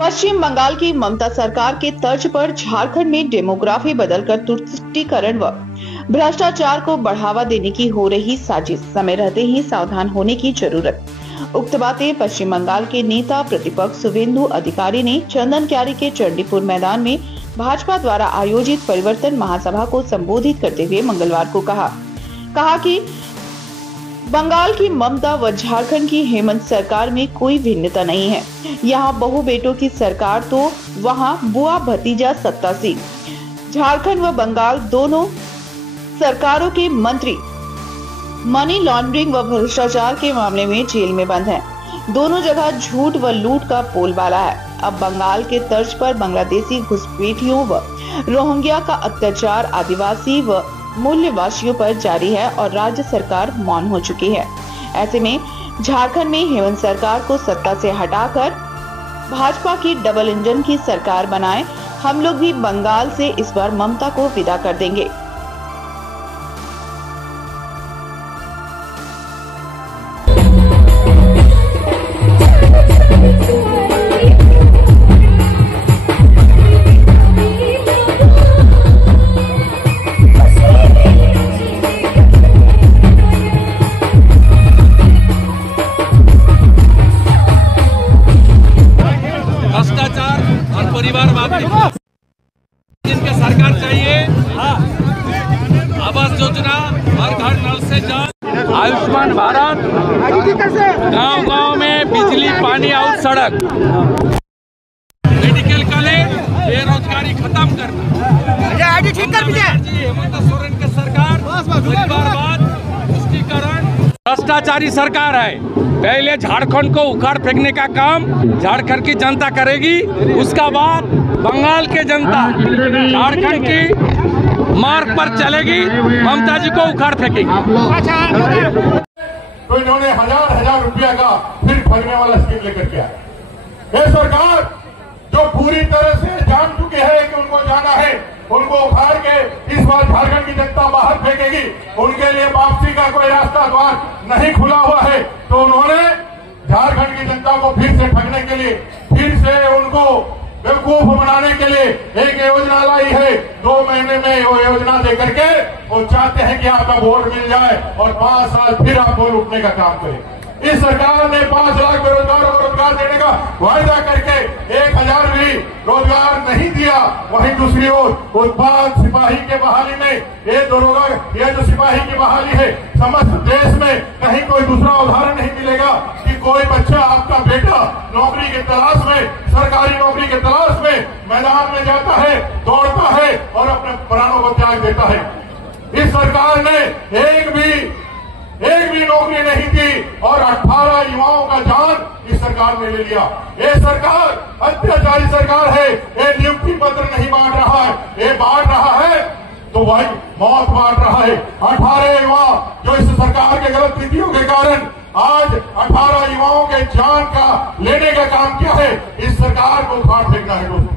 पश्चिम बंगाल की ममता सरकार के तर्ज पर झारखंड में डेमोग्राफी बदलकर तुष्टीकरण व भ्रष्टाचार को बढ़ावा देने की हो रही साजिश, समय रहते ही सावधान होने की जरूरत। उक्त बातें पश्चिम बंगाल के नेता प्रतिपक्ष शुवेंदु अधिकारी ने चंदन क्यारी के चंडीपुर मैदान में भाजपा द्वारा आयोजित परिवर्तन महासभा को संबोधित करते हुए मंगलवार को कहा कि बंगाल की ममता व झारखंड की हेमंत सरकार में कोई भिन्नता नहीं है। यहाँ बहु बेटों की सरकार तो वहाँ बुआ भतीजा सत्तासी। झारखंड व बंगाल दोनों सरकारों के मंत्री मनी लॉन्ड्रिंग व भ्रष्टाचार के मामले में जेल में बंद हैं। दोनों जगह झूठ व लूट का बोलबाला है। अब बंगाल के तर्ज पर बांग्लादेशी घुसपैठियों व रोहिंग्या का अत्याचार आदिवासी व मूल्यवासियों पर जारी है और राज्य सरकार मौन हो चुकी है। ऐसे में झारखंड में हेमंत सरकार को सत्ता से हटाकर भाजपा की डबल इंजन की सरकार बनाए। हम लोग भी बंगाल से इस बार ममता को विदा कर देंगे। परिवारवाद जिनके सरकार चाहिए, आवास योजना, हर घर नल से जल, आयुष्मान भारत, गांव-गांव में बिजली, पानी और सड़क, मेडिकल कॉलेज, बेरोजगारी खत्म करना। हेमंत सोरेन की सरकार परिवारवाद, तुष्टीकरण, भ्रष्टाचारी सरकार है। पहले झारखंड को उखाड़ फेंकने का काम झारखंड की जनता करेगी, उसका बाद बंगाल के जनता झारखंड की मार्ग पर चलेगी, ममता जी को उखाड़ फेंकेगी। तो इन्होंने हजार रुपया का फिर ठगने वाला स्कीम लेकर के आया। ये सरकार जो पूरी तरह से जान चुकी है कि उनको जाना है, उनको उखाड़ के इस बार झारखंड की जनता बाहर फेंकेगी। उनके लिए वापसी का कोई रास्ता द्वार नहीं खुला हुआ है, तो उन्होंने झारखंड की जनता को फिर से ठगने के लिए, फिर से उनको बेवकूफ बनाने के लिए एक योजना लाई है। 2 महीने में वो योजना दे करके वो चाहते हैं कि आपका वोट मिल जाए और 5 साल फिर आपको लूटने का काम करें। इस सरकार ने 5 लाख बेरोजगारों को रोजगार देने का वायदा करके 1000 भी रोजगार नहीं दिया। वहीं दूसरी ओर उत्पाद सिपाही के बहाली में ये जो सिपाही की बहाली है, समस्त देश में कहीं कोई दूसरा उदाहरण नहीं मिलेगा कि कोई बच्चा, आपका बेटा नौकरी की तलाश में, सरकारी नौकरी की तलाश में मैदान में जाता है, दौड़ता है और अपने प्राणों को त्याग देता है। इस सरकार ने एक भी नौकरी नहीं दी और 18 युवाओं का जान इस सरकार ने ले लिया। ये सरकार अत्याचारी सरकार है। ये नियुक्ति पत्र नहीं बांट रहा है, ये बांट रहा है तो वही मौत बांट रहा है। 18 युवा जो इस सरकार के गलत नीतियों के कारण आज 18 युवाओं के जान का लेने का काम किया है। इस सरकार को उखाड़ फेंकना है दोस्तों।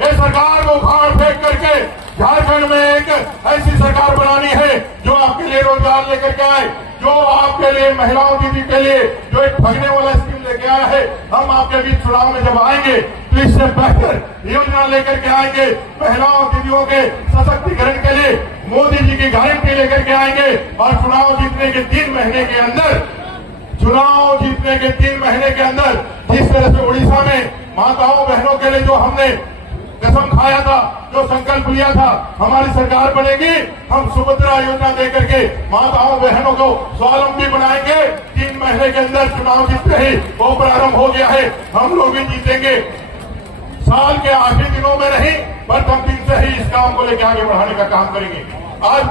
ये सरकार को उखाड़ फेंक करके झारखंड में एक ऐसी सरकार बनानी है जो आपके लिए रोजगार लेकर के आए, जो आपके लिए महिलाओं दीदी के लिए जो एक ठगने वाला स्कीम लेके आया है। हम आपके बीच चुनाव में जब आएंगे तो इससे बेहतर योजना लेकर के आएंगे। महिलाओं दीदियों के सशक्तिकरण के लिए मोदी जी की गारंटी लेकर के आएंगे और चुनाव जीतने के 3 महीने के अंदर जिस तरह से उड़ीसा में माताओं बहनों के लिए जो हमने कसम खाया था, जो संकल्प लिया था, हमारी सरकार बनेगी, हम सुभद्रा योजना देकर के माताओं बहनों को स्वावलंबी बनाएंगे। 3 महीने के अंदर चुनाव जीतते ही वो प्रारंभ हो गया है। हम लोग भी जीतेंगे, साल के आखिरी दिनों में नहीं, प्रथम दिन से ही इस काम को लेकर आगे बढ़ाने का काम करेंगे। आज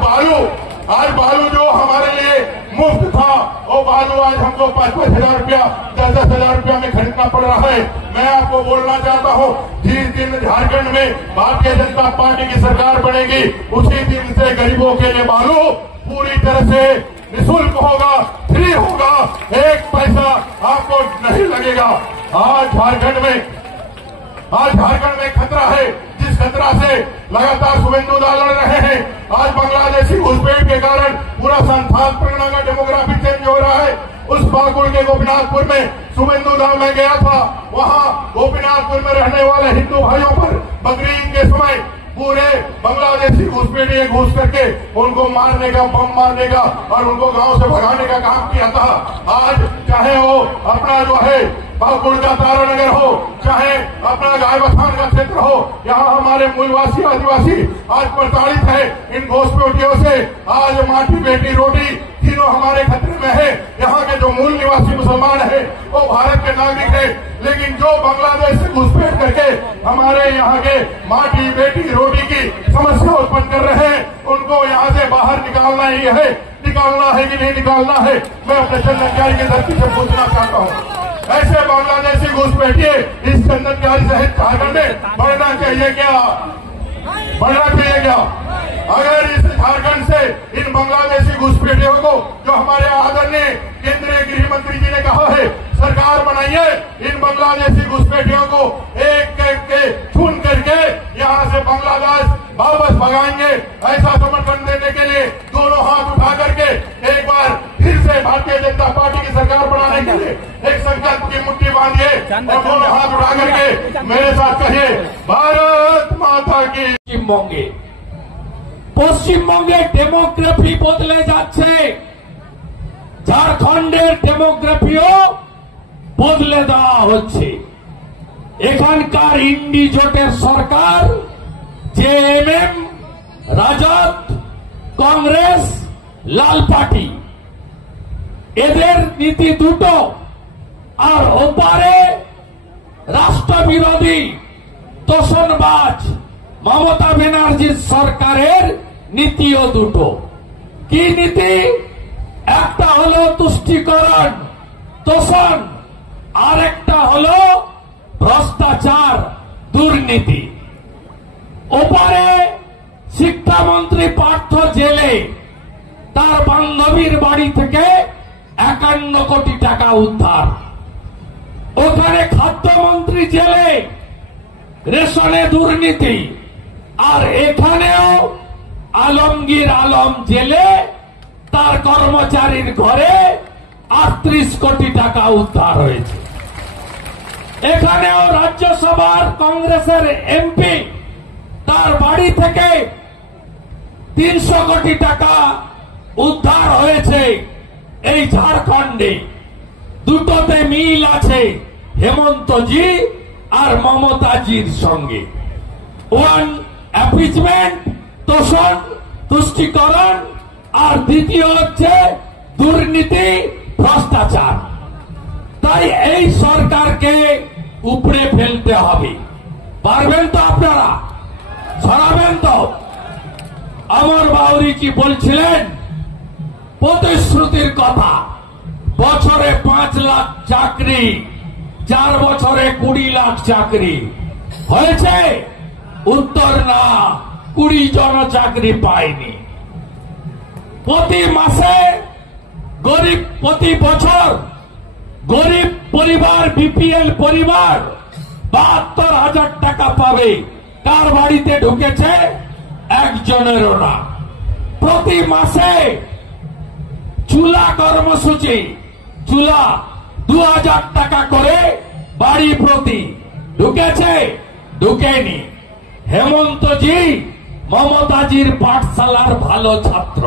बालू जो हमारे लिए मुफ्त था, वो बालू आज हमको 5-5 हजार रुपया, 10-10 हजार रुपया में खरीदना पड़ रहा है। मैं आपको बोलना चाहता हूँ, जिस दिन झारखंड में भारतीय जनता पार्टी की सरकार बनेगी, उसी दिन से गरीबों के लिए बालू पूरी तरह से निःशुल्क होगा, फ्री होगा, 1 पैसा आपको नहीं लगेगा। आज झारखंड में खतरा है, जिस खतरा से लगातार शुवेंदु लड़ रहे हैं। आज बांग्लादेशी घुसपैठ के कारण पूरा संथाल परगना का डेमोग्राफी चेंज हो रहा है। उस पाकुड़ के गोपीनाथपुर में शुभेंदु धाम में गया था। वहां गोपीनाथपुर में रहने वाले हिंदू भाइयों पर बकरीद के समय पूरे बांग्लादेशी घुसपैठिए घुस करके उनको मारने का, बम मारने का और उनको गांव से भगाने का काम किया था। आज चाहे वो अपना जो है पाकुड़ का तारानगर हो, चाहे अपना गायबथान का क्षेत्र हो, यहाँ हमारे मूलवासी आदिवासी आज प्रताड़ित है इन घुसपैठियों से। आज माटी बेटी रोटी तीनों हमारे खतरे में है। यहाँ के जो मूल निवासी मुसलमान है वो भारत के नागरिक है, लेकिन जो बांग्लादेश से घुसपैठ करके हमारे यहाँ के माटी बेटी रोटी की समस्या उत्पन्न कर रहे हैं, उनको यहाँ से बाहर निकालना ही है। निकालना है कि नहीं निकालना है, मैं अपने चंदनकारी की धरती से पूछना चाहता हूँ। ऐसे बांग्लादेशी घुसपैठिए इस चंदनकारी सहित झारखंड में बढ़ना चाहिए क्या? बढ़ना चाहिए क्या? अगर इस झारखंड से इन बांग्लादेशी घुसपैठियों को, जो हमारे आदरणीय केंद्रीय गृह मंत्री जी ने कहा है, सरकार बनाइए, इन बांग्लादेशी घुसपैठियों को एक करके चुन करके यहाँ से बांग्लादेश वापस भगाएंगे। ऐसा समर्थन देने के लिए दोनों हाथ उठा करके एक बार फिर से भारतीय जनता पार्टी की सरकार बनाने के लिए एक संकल्प की मुट्ठी बांधिए और दोनों हाथ उठा करके मेरे साथ कहिए, भारत माता की। পশ্চিমবঙ্গে ডেমোগ্রাফি বদলে যাচ্ছে, ঝাড়খণ্ডের ডেমোগ্রাফিও বদলে দেওয়া হচ্ছে। এখানকার ইন্ডি জোটের সরকার জেএমএম, রাজদ, কংগ্রেস, লাল পার্টি, এদের নীতি দুটো, আর ওপারে রাষ্ট্রবিরোধী তোষণবাজ মমতা ব্যানার্জির সরকারের নীতিও দুটো। কি নীতি? একটা হলো তুষ্টিকরণ, তোষণ, আর একটা হলো ভ্রষ্টাচার, দুর্নীতি। ওপারে শিক্ষামন্ত্রী পার্থ জেলে তার বান্ধবীর বাড়ি থেকে 51 কোটি টাকা উদ্ধার। ওখানে খাদ্যমন্ত্রী জেলে, রেশনে দুর্নীতি। আর এখানেও আলমগীর আলম জেলে তার কর্মচারীর ঘরে 38 কোটি টাকা উদ্ধার হয়েছে। এখানেও রাজ্যসভার কংগ্রেসের এমপি তার বাড়ি থেকে 300 কোটি টাকা উদ্ধার হয়েছে। এই ঝাড়খণ্ডে দুটোতে মিল আছে হেমন্তজি আর মমতাজির সঙ্গে। ওয়ান অ্যাপিচমেন্ট, তোষণ, তুষ্টিকরণ, আর দ্বিতীয় হচ্ছে দুর্নীতি, ভ্রষ্টাচার। তাই এই সরকারকে উপড়ে ফেলতে হবে। পারবেন তো আপনারা? ছড়াবেন তো? অমর বাউরি কি বলছিলেন? প্রতিশ্রুতির কথা, বছরে 5 লাখ চাকরি, 4 বছরে 20 লাখ চাকরি হয়েছে? উত্তর না, 20 জন চাকরি পায়নি। প্রতি মাসে গরিব, প্রতি বছর গরিব পরিবার, বিপিএল পরিবার 72,000 টাকা পাবে। কার বাড়িতে ঢুকেছে? একজনেরও না। প্রতি মাসে চুলা কর্মসূচি, চুলা 2000 টাকা করে বাড়ি প্রতি ঢুকেছে? ঢুকেনি। হেমন্তজি মমতাজির পাঠশালার ভালো ছাত্র।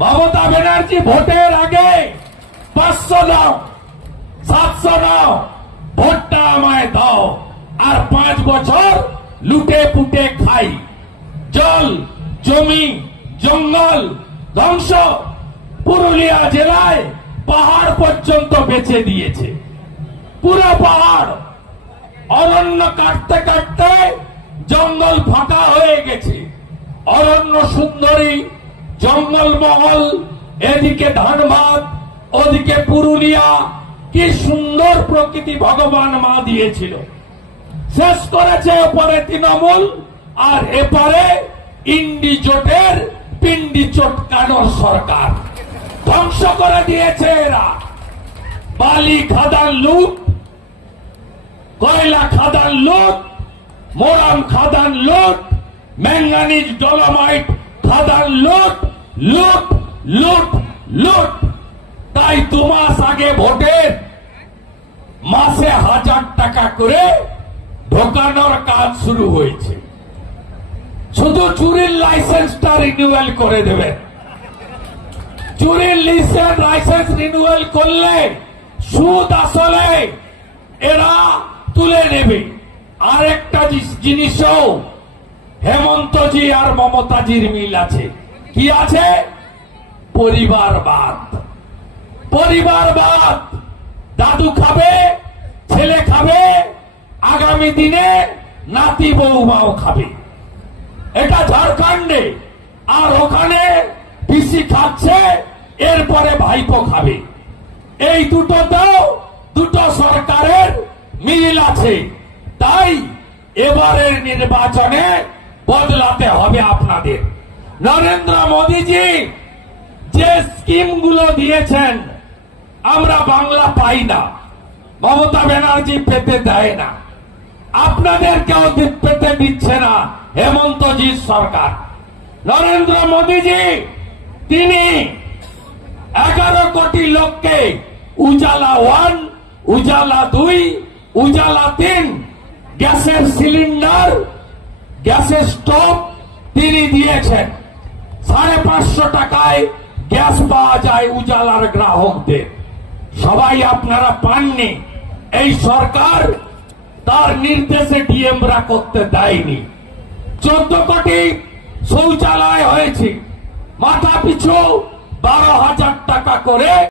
মমতা ব্যানার্জি ভোটের আগে 500 দাও, 700 দাও, ভোটটা আমায় দাও, আর 5 বছর লুটে পুটে খাই। জল, জমি, জঙ্গল ধ্বংস। পুরুলিয়া জেলায় পাহাড় পর্যন্ত বেচে দিয়েছে। পুরো পাহাড়, অরণ্য কাটতে কাটতে জঙ্গল ফাঁকা হয়ে গেছে। অরণ্য সুন্দরী, জঙ্গলমহল, এদিকে ধানবাদ, ওদিকে পুরুলিয়া, কি সুন্দর প্রকৃতি ভগবান মা দিয়েছিল। শেষ করেছে ওপরে তৃণমূল, আর এপারে ইন্ডি জোটের পিন্ডি চটকানোর সরকার। ধ্বংস করে দিয়েছে এরা। বালি খাদান লুট, কয়লা খাদান লুট, মোরাম খাদান লুট, ম্যাঙ্গানিজ ডলোমাইট খাদান লুট, লুট, লুট, লুট। তাই 2 মাস আগে ভোটের মাসে 1000 টাকা করে ঢোকানোর কাজ শুরু হয়েছে। শুধু চুরির লাইসেন্সটা রিনিউয়াল করে দেবেন। চুরির লাইসেন্স রিনিউয়াল করলে সুদ আসলে এরা তুলে নেবে। আরেকটা জিনিসও হেমন্তজি আর মমতাজির মিল আছে। কি আছে? পরিবারবাদ। পরিবারবাদ, দাদু খাবে, ছেলে খাবে, আগামী দিনে নাতি বৌমাও খাবে। এটা ঝাড়খণ্ডে, আর ওখানে পিসি খাচ্ছে, এরপরে ভাইপো খাবে। এই দুটোতেও দুটো সরকারের মিল আছে। তাই এবারের নির্বাচনে বদলাতে হবে আপনাদের। নরেন্দ্র মোদীজি যে স্কিমগুলো দিয়েছেন আমরা বাংলা পাই না, মমতা ব্যানার্জি পেতে দেয় না, আপনাদেরকেও পেতে দিচ্ছে না হেমন্তজির সরকার। নরেন্দ্র মোদীজি তিনি 11 কোটি লোককে উজালা 1, উজালা 2, উজালা 3 গ্যাসের সিলিন্ডার, গ্যাসের স্টোভ তিনি দিয়েছেন। 550 টাকায় গ্যাস পাওয়া যায় উজালার গ্রাহকদের। সবাই আপনারা পাননি। এই সরকার তার নির্দেশে ডিএমরা করতে দেয়নি। 14 কোটি শৌচালয় হয়েছে, মাথা পিছু 12,000 টাকা করে।